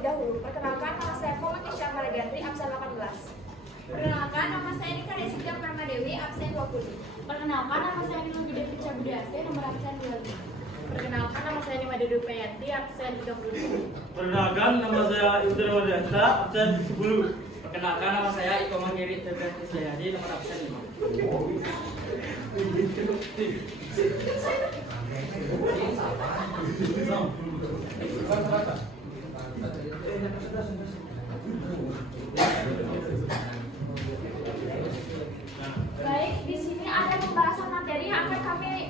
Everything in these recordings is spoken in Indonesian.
terlebih dahulu. Perkenalkan, nama saya Komang Kisha Maragantri, absen 18. Perkenalkan, nama saya Nika Desika Permadewi, absen 20. Perkenalkan, nama saya Nino Gede Pica Budiase, nomor absen 25. Perkenalkan, nama saya Nima Dedu Peyanti, absen 30. Perkenalkan, nama saya Ibnu Ramadhanta, absen 10. Perkenalkan, nama saya Iko Manggiri Tebet Islayadi, nomor absen 5. Baik, di sini ada pembahasan materi yang akan kami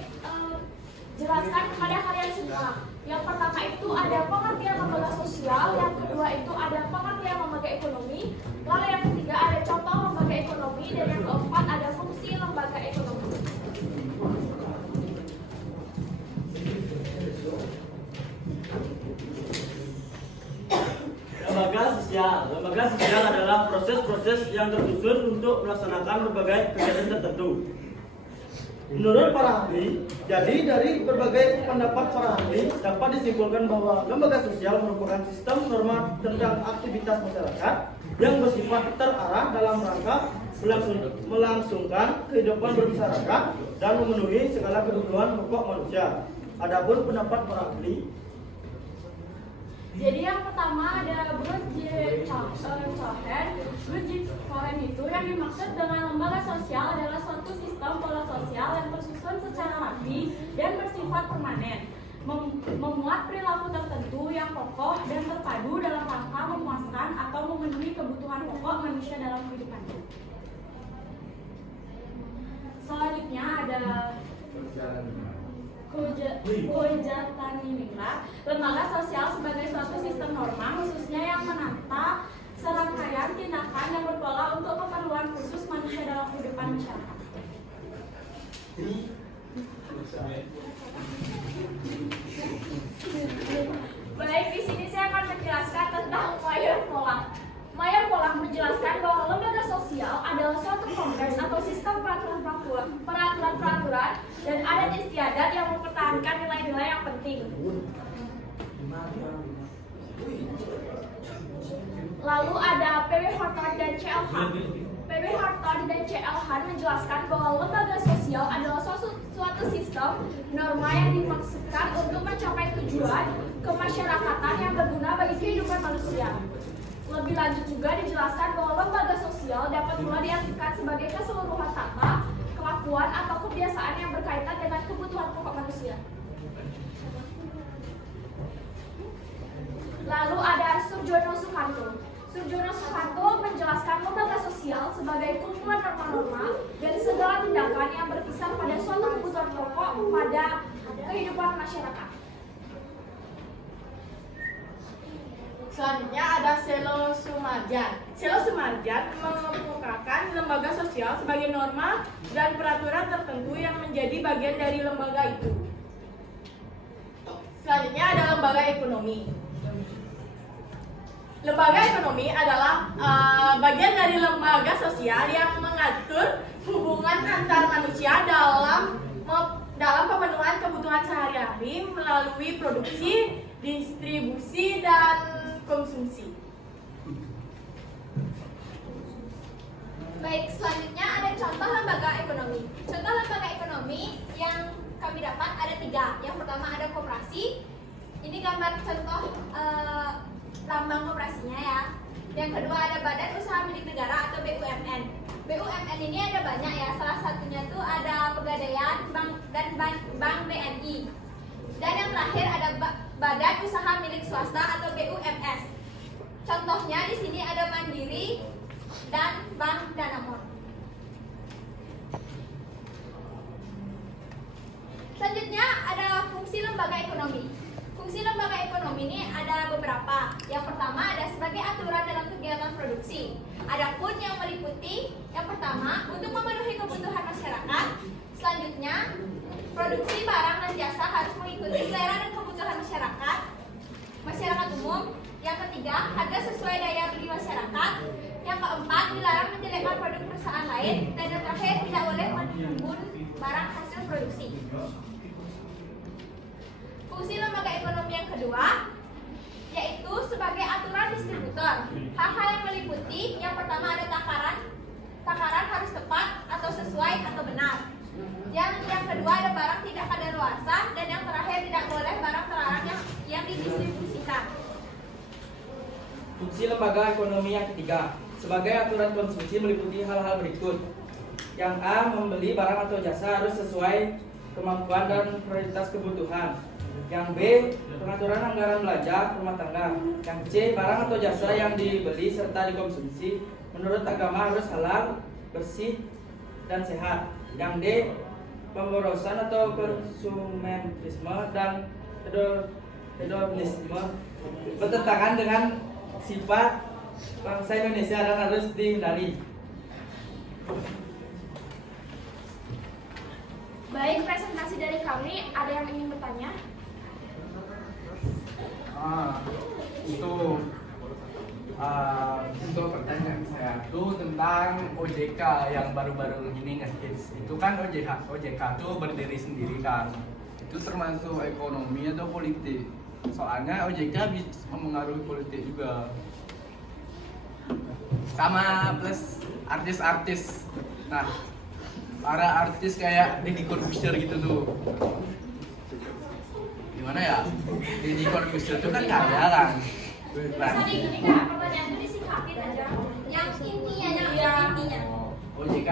jelaskan kepada kalian semua. Yang pertama itu ada pengertian lembaga sosial, yang kedua itu ada pengertian lembaga ekonomi, lalu yang ketiga ada contoh lembaga ekonomi, dan yang keempat ada fungsi lembaga ekonomi. Lembaga sosial adalah proses-proses yang tersusun untuk melaksanakan berbagai kegiatan tertentu. Menurut para ahli, jadi dari berbagai pendapat para ahli dapat disimpulkan bahwa lembaga sosial merupakan sistem norma tentang aktivitas masyarakat yang bersifat terarah dalam rangka melangsungkan kehidupan bermasyarakat dan memenuhi segala kebutuhan pokok manusia. Adapun pendapat para ahli, jadi yang pertama ada Bruce J. Cohen itu yang dimaksud dengan lembaga sosial adalah suatu sistem pola sosial yang tersusun secara rapi dan bersifat permanen, memuat perilaku tertentu yang kokoh dan terpadu dalam rangka memuaskan atau memenuhi kebutuhan pokok manusia dalam kehidupannya. Selanjutnya ada Kojatanimingrat, lembaga sosial sebagai suatu sistem norma khususnya yang menata serangkaian tindakan yang berpola untuk keperluan khusus manusia dalam kehidupan masyarakat. Baik, di sini saya akan menjelaskan tentang Mayer Polak. Mayer Polak menjelaskan bahwa lembaga sosial adalah suatu kongres atau sistem peraturan-peraturan dan adat istiadat yang mempertahankan nilai-nilai yang penting. Lalu ada P.W. Horton dan C.L. Hahn. P.W. Horton dan C.L. Hahn menjelaskan bahwa lembaga sosial adalah suatu sistem norma yang dimaksudkan untuk mencapai tujuan kemasyarakatan yang berguna bagi kehidupan manusia. Lebih lanjut juga dijelaskan bahwa lembaga sosial dapat pula diartikan sebagai keseluruhan tata, kelakuan atau kebiasaan yang berkaitan dengan kebutuhan pokok manusia. Lalu ada Surjono Sukanto. Surjono Sukanto menjelaskan lembaga sosial sebagai kumpulan norma-norma dan segala tindakan yang berkisar pada suatu kebutuhan pokok pada kehidupan masyarakat. Selanjutnya ada Selo Sumarjan. Selo Sumarjan mengemukakan lembaga sosial sebagai norma dan peraturan tertentu yang menjadi bagian dari lembaga itu. Selanjutnya ada lembaga ekonomi. Lembaga ekonomi adalah bagian dari lembaga sosial yang mengatur hubungan antar manusia dalam pemenuhan kebutuhan sehari-hari melalui produksi, distribusi, dan konsumsi. Baik, selanjutnya ada contoh lembaga ekonomi. Contoh lembaga ekonomi yang kami dapat ada 3. Yang pertama ada koperasi. Ini gambar contoh lambang koperasinya ya. Yang kedua ada badan usaha milik negara atau BUMN. BUMN ini ada banyak ya. Salah satunya tuh ada Pegadaian, Bank BNI. Dan yang terakhir ada badan usaha milik swasta atau BUMS. Contohnya di sini ada Mandiri dan Bank Danamon. Selanjutnya ada fungsi lembaga ekonomi. Fungsi lembaga ekonomi ini ada beberapa. Yang pertama ada sebagai aturan dalam kegiatan produksi. Adapun yang meliputi yang pertama untuk memenuhi kebutuhan masyarakat. Selanjutnya produksi barang dan jasa harus mengikuti selera dan kebutuhan masyarakat umum. Yang ketiga, harga sesuai daya beli masyarakat. Yang keempat, dilarang menjelekkan produk perusahaan lain. Dan yang terakhir, tidak boleh menimbun barang hasil produksi. Fungsi lembaga ekonomi yang kedua yaitu sebagai aturan faktor. Hal-hal yang meliputi yang pertama ada takaran. Takaran harus tepat atau sesuai atau benar. Yang kedua ada barang tidak kadaluarsa, dan yang terakhir tidak boleh barang terlarang yang didistribusikan. Fungsi lembaga ekonomi yang ketiga. Sebagai aturan konsumsi meliputi hal-hal berikut. Yang A, membeli barang atau jasa harus sesuai kemampuan dan prioritas kebutuhan. Yang B, pengaturan anggaran belanja rumah tangga. Yang C, barang atau jasa yang dibeli serta dikonsumsi menurut agama harus halal, bersih, dan sehat. Yang D, pemborosan atau konsumerisme dan hedonisme bertentangan dengan sifat bangsa Indonesia dan harus dihindari. Baik, presentasi dari kami. Ada yang ingin bertanya? Untuk pertanyaan saya itu tentang OJK yang baru-baru ini ngehits. Itu kan OJK itu berdiri sendiri kan. Itu termasuk ekonomi atau politik? Soalnya OJK bisa mempengaruhi politik juga. Sama plus artis-artis. Nah, para artis kayak Deddy Corbuzier gitu tuh. Gimana ya? Deddy Corbuzier itu kan kaya kan. Tadi gini Kak, pertanyaan itu disingkatin aja. Yang intinya, OJK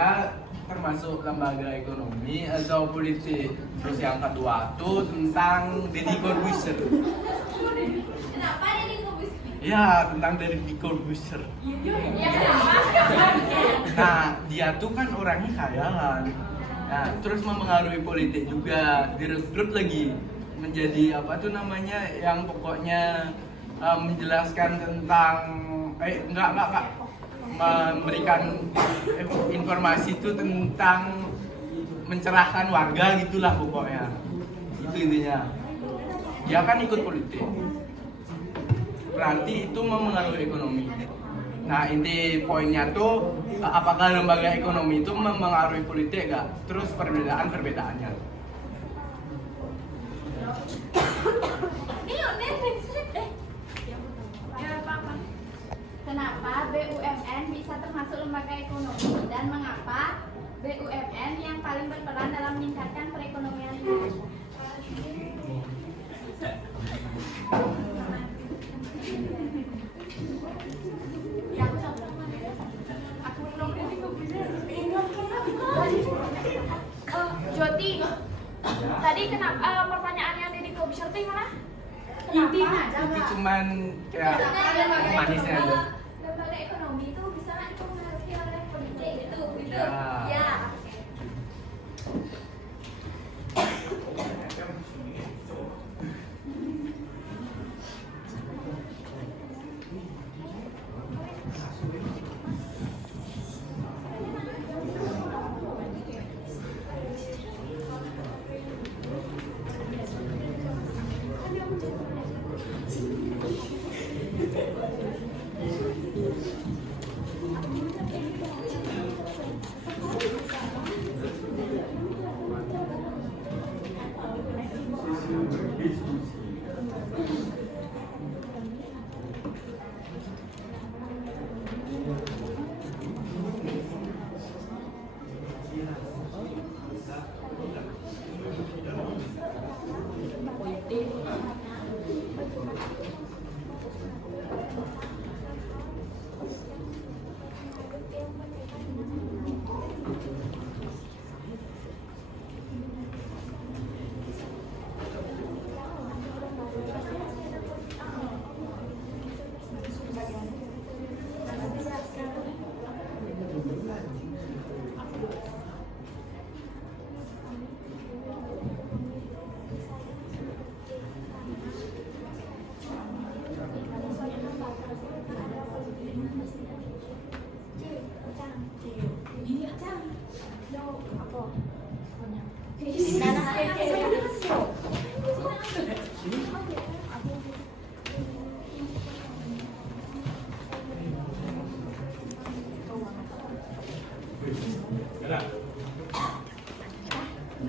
termasuk lembaga ekonomi atau politik. Terus yang kedua tuh tentang Deddy Corbuzier. Kenapa Deddy Corbuzier? Ya, tentang Deddy Corbuzier. Ya kenapa? Nah, dia tuh kan orangnya kaya kan. Nah, terus mempengaruhi politik juga, direkrut lagi menjadi apa tuh namanya yang pokoknya menjelaskan tentang enggak memberikan informasi itu tentang mencerahkan warga gitulah pokoknya. Itu intinya. Dia kan ikut politik. Berarti itu mempengaruhi ekonomi. Nah, inti poinnya tuh apakah lembaga ekonomi itu mempengaruhi politik enggak? Terus perbedaannya. Kenapa BUMN bisa termasuk lembaga ekonomi dan mengapa BUMN yang paling berperan dalam meningkatkan perekonomian Indonesia? Joti, tadi kenapa pertanyaannya Deddy Corbuzier itu gimana? Intinya Itu cuman kayak manisnya aja. Lembaga ekonomi itu bisa kan dipengaruhi oleh politik gitu. Ya. Ya.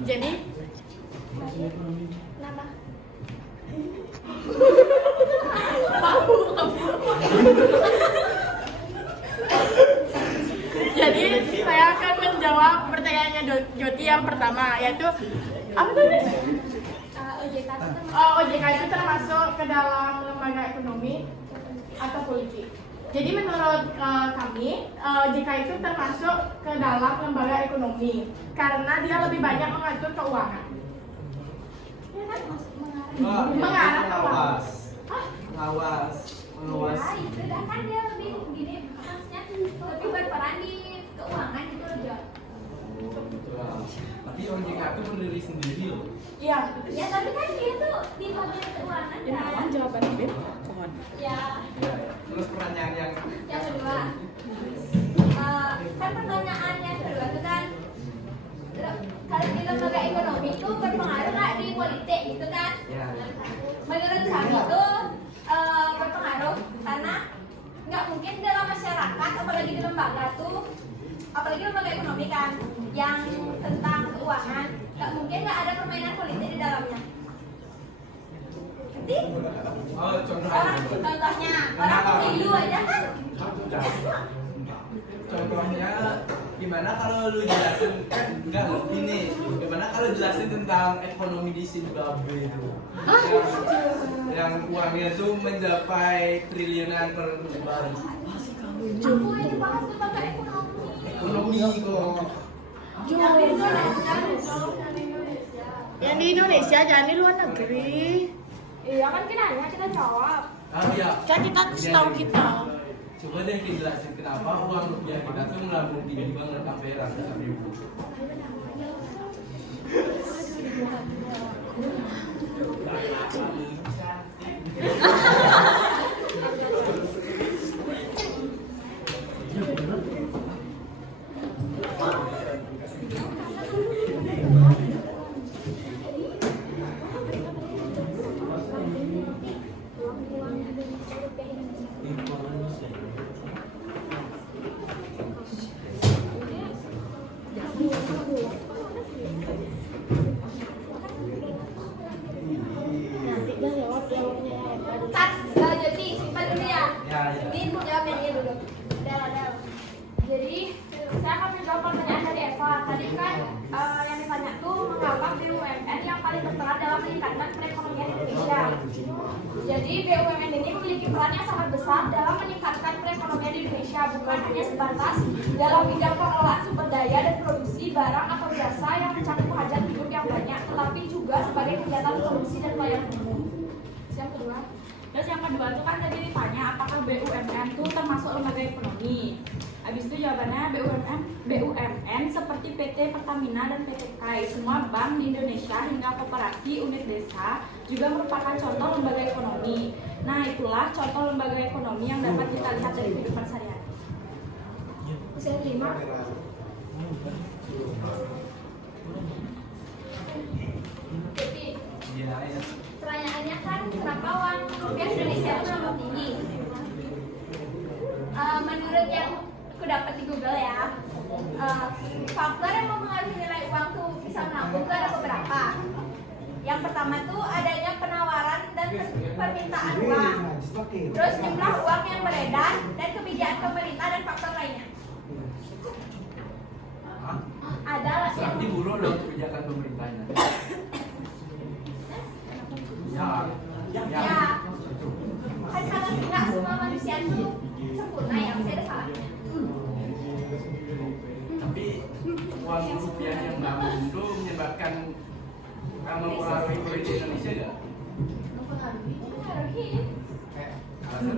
Jadi Kenapa? Jadi saya akan menjawab pertanyaannya Joti yang pertama, yaitu apa tadi? OJK itu termasuk ke dalam lembaga ekonomi atau politik. Jadi menurut kami, OJK itu termasuk ke dalam lembaga ekonomi karena dia lebih banyak mengatur keuangan. Ya kan? Mengarah ke keuangan. Pengawas. Ya, itu dah kan dia lebih gini, maksudnya lebih berperan di keuangan gitu loh, Jo. Tapi OJK itu berdiri sendiri loh. Iya. Ya tapi kan dia tuh di bagian keuangan kan. Jawaban Beb. Mohon. Ya, Terus pertanyaan yang kedua. Kan pertanyaan yang kedua itu kan kalau di lembaga ekonomi itu berpengaruh nggak di politik gitu kan? Ya. Menurut kami itu berpengaruh karena nggak mungkin dalam masyarakat apalagi di lembaga tuh apalagi lembaga ekonomi kan yang tentang keuangan nggak mungkin nggak ada permainan politik di dalamnya. Nanti Oh, contohnya orang pemilu aja kan. Contohnya gimana kalau lu jelasin kan enggak loh ini gimana kalau jelasin tentang ekonomi di Zimbabwe itu yang uangnya tuh mencapai triliunan per bulan. Aku ini bahas lembaga ekonomi. Kok Yang di Indonesia, jangan di luar negeri. Iya kan kita jawab. ya Kan kita setahu kita. coba deh dijelasin kenapa uang rupiah kita tuh melambung tinggi banget sampai ratusan ribu. Jadi simpan dulu ya. Ya. Ini jawab yang ini dulu. Del. Jadi saya akan menjawab pertanyaan dari Eva. Tadi kan yang ditanya tuh mengapa BUMN yang paling berperan dalam meningkatkan perekonomian Indonesia. Jadi BUMN ini memiliki peran yang sangat besar dalam meningkatkan perekonomian di Indonesia, bukan hanya sebatas dalam bidang pengelolaan sumber daya dan produksi barang atau jasa yang mencakup hajat hidup yang banyak, tetapi juga sebagai kegiatan produksi dan pelayanan umum. Yang kedua. Terus yang kedua itu kan tadi ditanya apakah BUMN itu termasuk lembaga ekonomi. Habis itu jawabannya BUMN seperti PT Pertamina dan PT KAI, semua bank di Indonesia hingga koperasi unit desa juga merupakan contoh lembaga ekonomi. Nah, itulah contoh lembaga ekonomi yang dapat kita lihat dari kehidupan sehari-hari. Saya terima. Jadi Iya, ya. pertanyaannya kan kenapa uang rupiah Indonesia itu melambung tinggi? Menurut yang aku dapat di Google ya, faktor yang mempengaruhi nilai uang tuh bisa melambung tuh ada beberapa. Yang pertama tuh adanya penawaran dan permintaan uang, terus jumlah uang yang beredar dan kebijakan pemerintah dan faktor lainnya. Ada lah yang Berarti buruk dong kebijakan pemerintahnya. Ya. ya kan karena nggak semua manusia itu sempurna ya, masih ada salahnya. Tapi uang rupiah yang melambung itu menyebabkan mempengaruhi politik Indonesia nggak? Mempengaruhi. Alasan?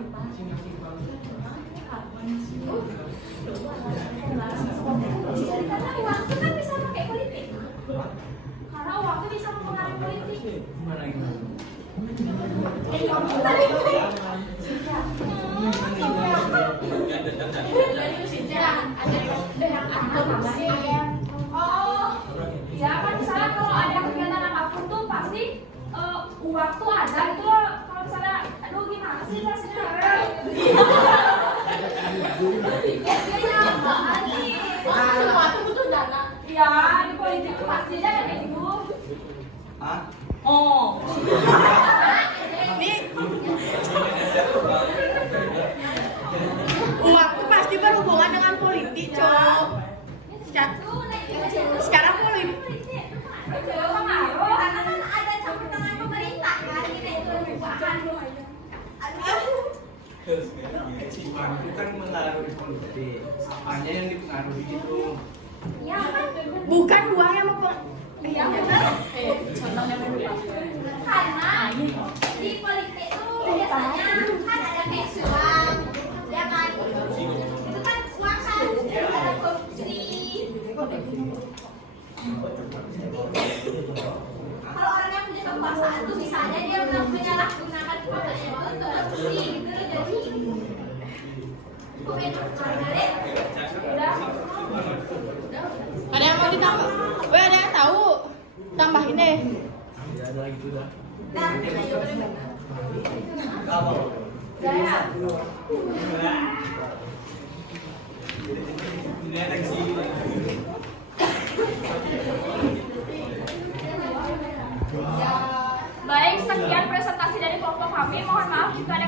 Karena uang itu kan bisa pakai politik. Karena uang itu bisa mempengaruhi politik. Gimana itu? Oh, ya kan misalnya kalau ada kegiatan apapun tuh pasti uang tuh ada itu loh. Kalau misalnya, aduh gimana sih rasanya? Semua itu butuh dana. Ya di politik tuh pasti aja kayak gitu. Hah? Oh. Ini uang itu kan mengaruhi politik. Hanya yang dipengaruhi itu. Ya kan? Bukan uang yang Ya benar. Karena di politik itu biasanya kan ada kayak suap, ya kan? Itu kan suap kan, ada korupsi. Kalau orang yang punya kekuasaan tuh misalnya dia menyalahgunakan kekuasaannya untuk korupsi gitu loh, jadi ada yang mau ditambah? Weh, ada yang tahu? Tambahin deh. Baik, sekian presentasi dari kelompok kami. Mohon maaf jika ada